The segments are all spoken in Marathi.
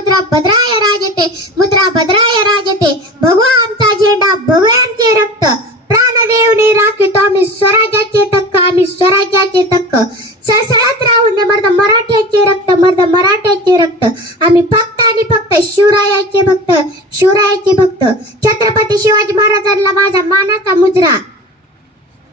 मुद्रा भद्राय राजते मुद्रा भद्राय राजते. भगवा आमचा झेंडा भगवे आमचे रक्त. प्राणदेवने राखितो आम्ही स्वराज्याचे तक्क आम्ही स्वराज्याचे तक्क. सळसळत राहून मर्द मराठ्याचे रक्त मर्द मराठ्याचे रक्त. आम्ही फक्त आणि फक्त शिवरायाचे भक्त शिवरायाचे भक्त. छत्रपती शिवाजी महाराजांना माझा मानाचा मुजरा.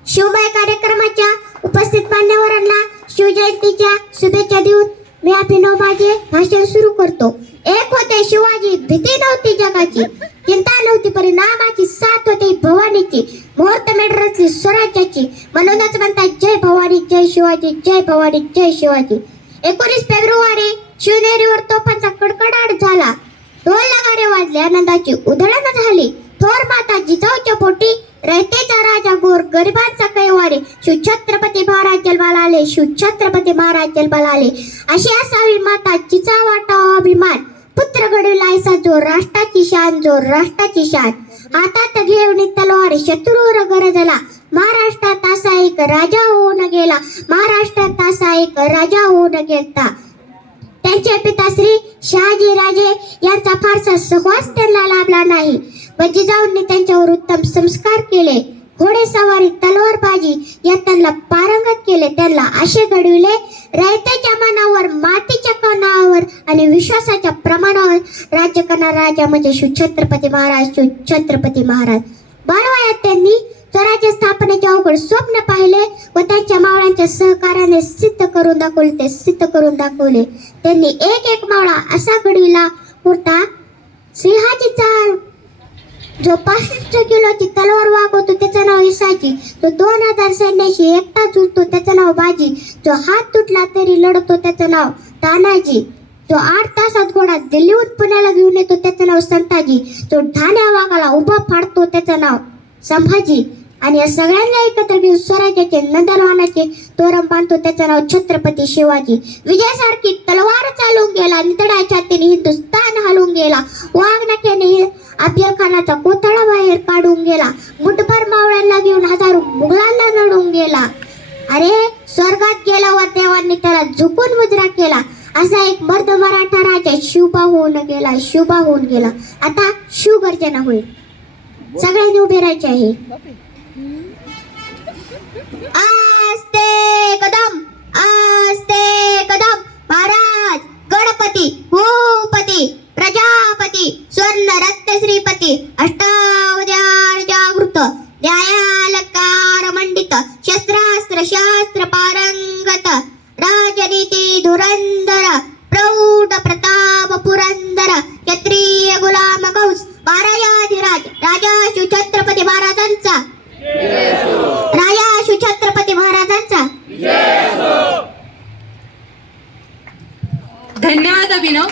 शिवमय कार्यक्रमाच्या उपस्थित मान्यवरांना शिवजयंतीच्या शुभेच्छा देऊन मी अभिनव माझे भाषण सुरू करतो. एक होते शिवाजी भीती नव्हती जगाची. चिंता नव्हती परिणामाची साथ होती भवानीची. मुहूर्त मेढ रचली स्वराज्याची. म्हणूनच म्हणतात जय भवानी जय शिवाजी जय भवानी जय शिवाजी. एकोणीस फेब्रुवारी शिवनेरीवर तोफांचा कडकडाट झाला. ढोल नगारे वाजले आनंदाची उधळण राजा गोर गरिबांचा कैवारी. शिवछत्रपती महाराज जन्माला आले शिवछत्रपती महाराज जन्माला आले अशी असावी माता चिचा वाटावा अभिमान. पुत्र घडविला ऐसा जो राष्ट्राची शान जो राष्ट्राची शान. हातात घेऊन तलवार शत्रूर गरजला. महाराष्ट्रात असा एक राजा होऊन गेला. महाराष्ट्रात असा एक राजा होऊन गेला. त्यांचे पिता श्री शहाजी राजे यांचा फारसा सहवास त्यांना लाभला नाही. पण जिजाऊंनी त्यांच्यावर उत्तम संस्कार केले. घोडेसवारी तलवारबाजी या त्यांना पारंगत केले. त्यांना असे घडविले रयतेच्या मनावर मातीच्या कणावर आणि विश्वासाच्या प्रमाणावर. राज्य करणारा राजा म्हणजे शिवछत्रपती महाराज शिवछत्रपती महाराज. बालवयात त्यांनी स्वराज्य स्थापनेचे अवघड स्वप्न पाहिले व त्यांच्या मावळ्यांच्या सहकार्याने सिद्ध करून दाखवले ते सिद्ध करून दाखवले. त्यांनी एक एक मावळा असा घडविला होता सिंहाची जो पासष्ट किलोची तलवार वागवतो त्याचं नाव इसाजी जो दोन हजार सैन्याशी एकटा उठतो त्याचं नाव बाजी. जो हात तुटला तरी लढतो त्याचं नाव तानाजी. जो आठ तासात घोडा दिल्लीहून पुण्याला घेऊन येतो त्याचं नाव संताजी. जो ठाण्या वाघाला उभा फाडतो त्याचं नाव संभाजी. आणि या सगळ्यांना एकत्र घेऊन स्वराज्याचे नंदनवानाचे तोरण बांधतो त्याचं नाव छत्रपती शिवाजी. विजयासारखी तलवार चालून गेला नितडाच्या छातीने हिंदुस्थान हलवून गेला. वाघनख्याने अफजल खानाचा कोथळा बाहेर काढून गेला. मुठभर मावळ्यांना घेऊन हजारो मुघलांना लढून गेला. अरे स्वर्गात गेल्यावर देवांनी त्याला झुकून मुजरा केला. असा एक मर्द मराठा राजा शिवबा होऊन गेला शिवबा होऊन गेला. आता शिवगर्जना होईल. सगळ्यांनी उभे राहायचे आहे. आस्ते कदम आस्ते कदम. महाराज गणपती. श्रीपती स्वर्ण रक्त श्रीपती अष्टावधार जागृत न्यायालकार मंडित शस्त्रास्त्र शास्त्र पारंगत राजनीती धुरंधर प्रौढ प्रताप पुरंदर क्षत्रिय गुलाम कौस बारायाधिराज राजा छत्रपती महाराजांचा. राजा छत्रपती महाराजांचा. धन्यवाद अभिनव.